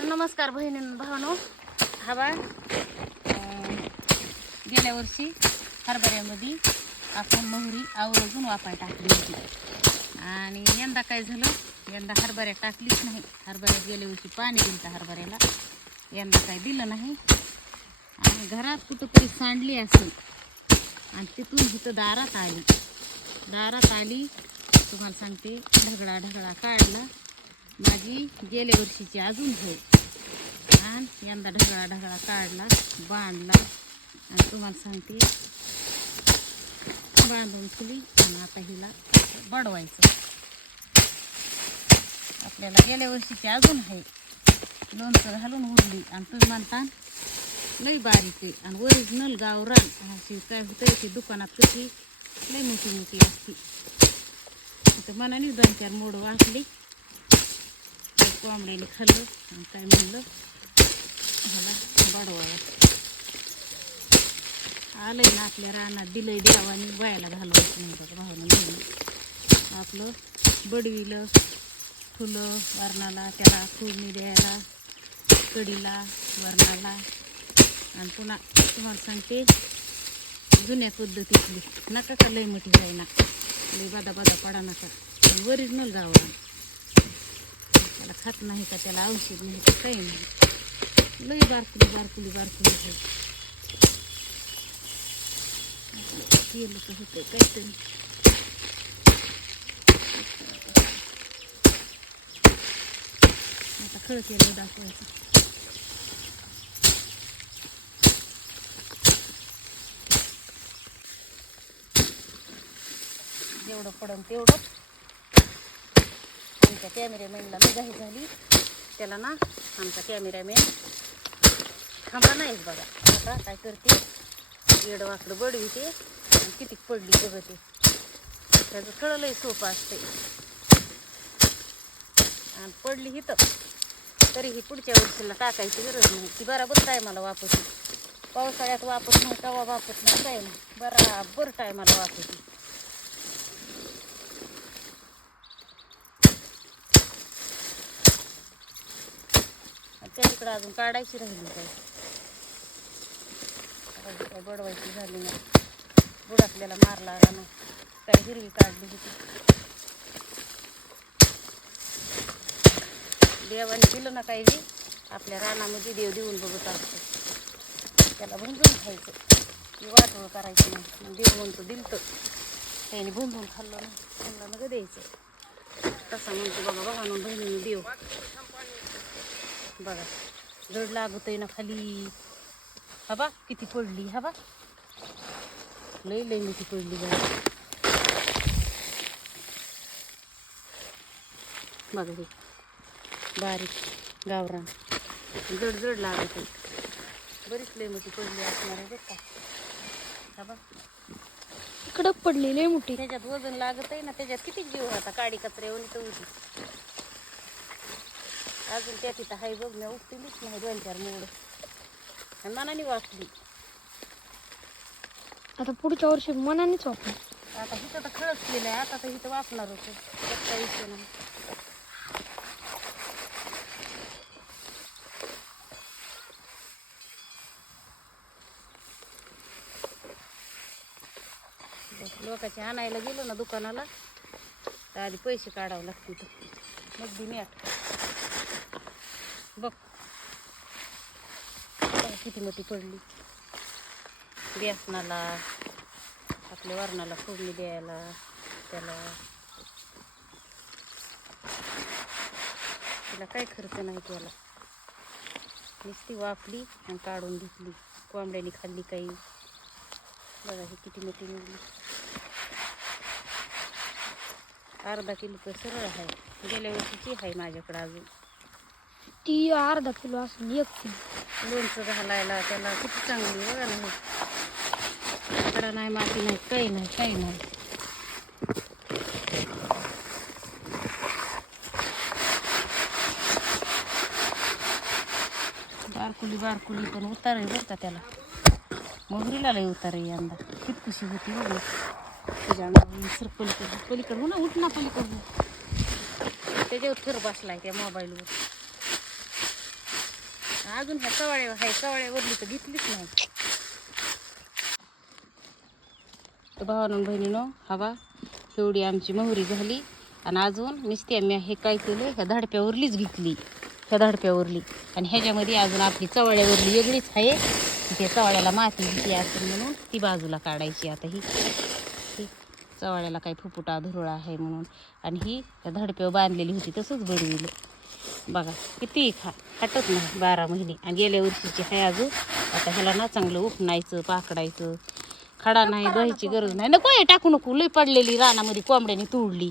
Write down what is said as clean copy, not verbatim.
तर नमस्कार बहिणींनो भावानो. हवा गेल्या वर्षी हरभऱ्यामध्ये आपण मोहरी आवर्जून वापाय टाकली होती आणि यंदा काय झालं, यंदा हरभऱ्या टाकलीच नाही. हरभऱ्यात गेल्या वर्षी पाणी दिलं हरभऱ्याला, यंदा काय दिलं नाही आणि घरात कुठंतरी सांडली असेल आणि तिथून इथं दारात आली. तुम्हाला सांगते, ढगळा ढगळा काढला. माझी गेल्या वर्षीची अजून आहे आणि यंदा ढगळा ढगळा काढला, बांधला आणि तुम्हाला सांगते बांधून ठेवली आणि आता हिला बडवायचं. आपल्याला गेल्या वर्षीची अजून आहे, लोणचं घालून उरली आणि तुम्ही म्हणता लई बारीक आहे आणि ओरिजिनल गावरान अशी काय होतं की दुकानात कशी लई मोठी मोठी असती. तर मनाने 2-4 मोड वाटली, कोंबड्याने खाल्लं आणि काय म्हणलं ह्याला बडवावं. आलंय ना आपल्या रानात, दिलंय देवानी, बायाला घालवायचं म्हणतात भावानं घेऊन. आपलं बडविलं फुलं वरणाला, त्याला फोडणी द्यायला, कढीला, वरणाला. आणि पुन्हा तुम्हाला सांगते जुन्या पद्धतीतली, नका का लई मोठी होईना, लई बादा पडा नका. ओरिजिनल गावरान, त्याला खात नाही का, त्याला औषध नाही का, काही नाही. लई बारकुली आहे. केलं तर होतं काहीतरी. आता खळ केलं दाखवायचं. जेवढं पडन तेवढं. आमच्या कॅमेरामॅनला निघाही झाली, त्याला ना आमचा कॅमेरामॅन थांबा नाहीच बघा. आता काय करते, येडं वाकडं बडविते आणि किती पडली बघते. त्याचं कळलंही सोपं असते आणि पडली हिथं तरीही पुढच्या वर्षीला टाकायची गरज नाही. ती बराबर टायमाला वापरते. पावसाळ्यात वापरत नाही, तवा वापरत नाही, काय नाही, बराबर टायमाला वापरते. त्याच्याकडे अजून काढायची राहिली काय बडवायची झाली नाही. बुडाकल्याला मारला ना काय, हिरवी काढली होती. देवाने दिलं ना काही, आपल्या रानामध्ये देव देऊन बघत असतो. त्याला भुंजून खायचं, वाटोळ करायचं नाही. देव म्हणतो दिलतं, त्याने भुंजून खाल्लं ना, त्यांना नग द्यायचं. तसा म्हणतो बघा भावानं बहिणीने देव. बघा जड लागतोय ना खाली. हबा किती पडली, हबा लई मोठी पडली. बघा हे बारीक गावरान जड लागत आहे. बरीच लई मोठी पडली असणार आहे बरं का. हबा इकडं पडली लई मोठी. त्याच्यात वजन लागत आहे ना, त्याच्यात किती जीव होता. काडी कचऱ्यावर तर होती. अजून त्या तिथं हाय बघ, मी उपटीलीच नाही 2-4 मोड आणि मनाने वाचली. आता पुढच्या वर्षी मनानेच वापरू. आता इथं तर खळच केलं आहे, आता तर इथं वापणार होतं. त्याचा विषय नाही. लोकांचे आणायला गेलो ना दुकानाला तर आधी पैसे काढावं लागते. तर मग मीठ बघ किती मोठी पडली. बेसनाला, आपल्या वरणाला फोडणी द्यायला, त्याला काही खर्च नाही केला. नुसती वापली आणि काढून घेतली. कोंबड्याने खाल्ली काही. बघा ही किती मोठी निघली. अर्धा किलो तर सरळ आहे. गेल्या वर्षीची आहे माझ्याकडे अजून. ती अर्धा किलो असेल, 1 किलो. लोणचं घालायला त्याला किती चांगली बघा ना. इकडं नाही, माती नाही, काही नाही. बारकुली पण उतार आहे बरं का त्याला. मोहरीला लई उतार आहे यंदा. कितकुशी होती बघ. तुझ्या अंगावर पलीकडं हो ना, उठ ना पलीकडं. त्याच्यावर फिर बसलाय त्या मोबाईलवर. अजून ह्या चवळ्यावरली तर घेतलीच नाही. तर भावानं बहिणीनो हवा एवढी आमची मोहरी झाली आणि अजून नुसती मी हे काय केलं ह्या धाडप्यावरलीच घेतली, ह्या धाडप्यावरली. आणि ह्याच्यामध्ये अजून आपली चवळ्यावरली वेगळीच आहे. ते चवळ्याला माती दिली असेल म्हणून ती बाजूला काढायची. आता ही चवळ्याला काही फुफुटा धुरळा आहे म्हणून. आणि ही त्या धाडप्यावर बांधलेली होती तसंच बडविलं. बघा किती खाटत नाही 12 महिने. आणि गेल्या वर्षीची आहे अजून. आता ह्याला ना चांगलं उपणायचं पाकडायचं. खडा नाही धुवायची गरज नाही. नको हे टाकू नको, लई पडलेली रानामध्ये कोंबड्याने तोडली.